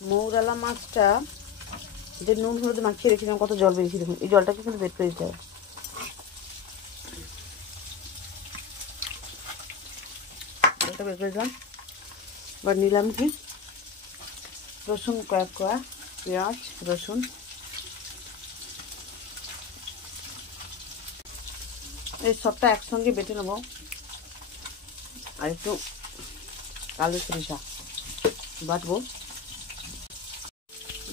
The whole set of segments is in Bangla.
মৌরালা মাছটা যে নুন হলুদ মাখিয়ে রেখেছিলাম, কত জল বেরিয়েছে দেখুন। এই জলটাকে কিন্তু বের করে দিতে হবে। জলটা বের করে দিলাম। এবার নিলাম কি রসুন, কয়েক কোয়া পেঁয়াজ, রসুন, এই সবটা একসঙ্গে বেটে নেব। আর একটু কালো সরিষা বাটবো।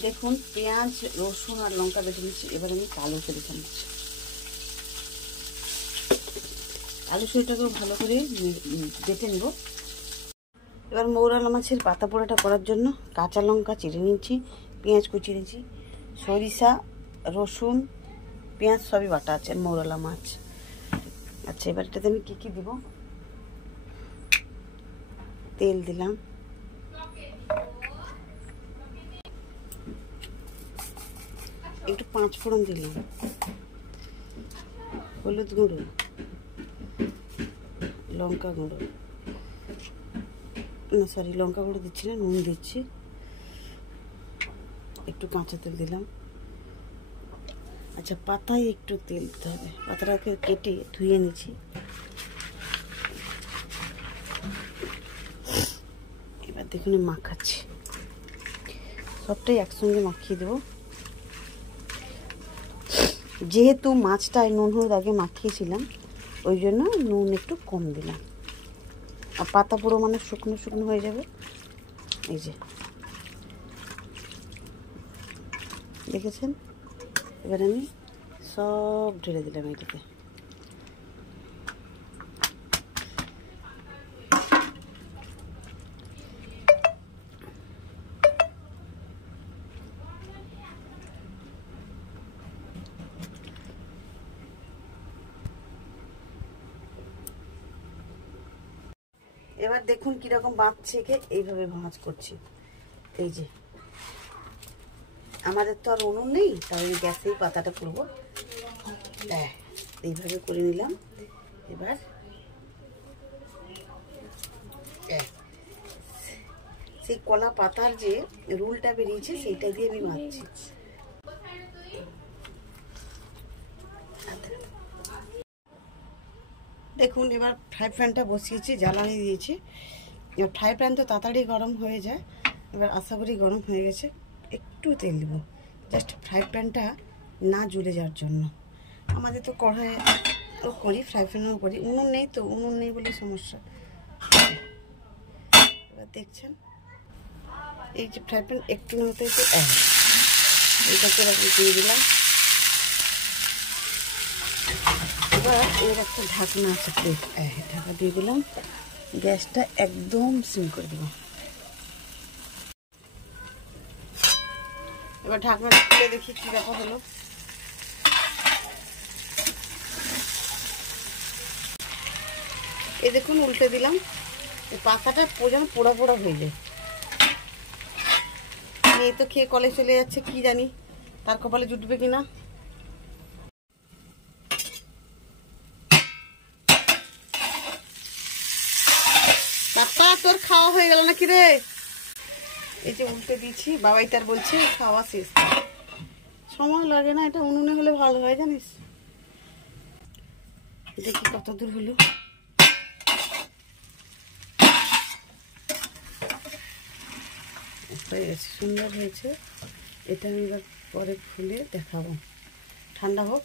দেখুন পেঁয়াজ, রসুন আর লঙ্কা বেটে নিচ্ছি। এবার আমি কালো সরিষা নিচ্ছি। কালো সরিষাটাকেও ভালো করে বেটে নেব। এবার মৌরালা মাছের পাতা পোড়াটা করার জন্য কাঁচা লঙ্কা চিড়ে নিচ্ছি, পেঁয়াজ কুচিয়ে নিচ্ছি, সরিষা, রসুন, পেঁয়াজ সবই বাটা আছে মৌরালা মাছ। আচ্ছা, এবার এটাতে আমি কী কী দিব? তেল দিলাম, একটু 5 ফোড়ন দিলাম, হলুদ গুঁড়ো, লঙ্কা গুঁড়ো, না সরি লঙ্কা গুঁড়ো দিচ্ছি না, নুন দিচ্ছি, একটু কাঁচা তেল দিলাম। আচ্ছা, পাতায় একটু তেল দিতে হবে। পাতাটাকে কেটে ধুয়ে নিচ্ছি। এবার দেখুন মাখাচ্ছি, সবটাই একসঙ্গে মাখিয়ে দেবো। যেহেতু মাছটায় নুন হলুদ আগে মাখিয়েছিলাম, ওই জন্য নুন একটু কম দিলাম। আর পাতা পুরো মানে শুকনো শুকনো হয়ে যাবে। এই যে দেখেছেন। এবার আমি সব ঢেলে দিলাম এটাতে। এবার দেখুন কিরকম বাঁচছে। এইভাবে ভাঁজ করছি। এই যে আমাদের তো আর উনুন নেই, তাই গ্যাসেই পাতাটা করবো। এইভাবে করে নিলাম। এবার সেই কলা পাতার যে রুলটা বেরিয়েছে সেইটা দিয়ে আমি ভাজছি। দেখুন এবার ফ্রাই প্যানটা বসিয়েছি, জ্বালানি দিয়েছি। এবার ফ্রাই প্যান তো তাড়াতাড়ি গরম হয়ে যায়। এবার আশা করি গরম হয়ে গেছে। একটু তেল দেবো, জাস্ট ফ্রাই প্যানটা না জ্বলে যাওয়ার জন্য। আমাদের তো কড়াইও করি, ফ্রাই প্যানও করি, উনুন নেই তো, উনুন নেই বলে সমস্যা। এবার দেখছেন এই যে ফ্রাই প্যান একটু নতে এইটাকে এরকম দিয়ে দিলাম। এবার এর একটা ঢাকনা আছে, ঢাকা দিয়ে দিলাম। গ্যাসটা একদম সিম করে দেবো। এবার ঢাকনাটা খুলে দেখি কি ব্যাপার হলো। এই দেখুন উল্টে দিলাম। এই পাতাটা যেন পোড়া পোড়া হয়ে যায়। মেয়ে তো খেয়ে কলে চলে যাচ্ছে, কি জানি তার কপালে জুটবে কিনা। পাপা তোর খাওয়া হয়ে গেল নাকি রে? এই যে উল্টে দিয়েছি, বাবাই তার বলছে খাওয়া শেষ। সময় লাগে না, এটা উনুনে হলে ভালো হয় জানিস। দেখি কত দূর হলো। হয়ে গেছে, সুন্দর হয়েছে। এটা আমি এবার পরে খুলে দেখাবো, ঠান্ডা হোক।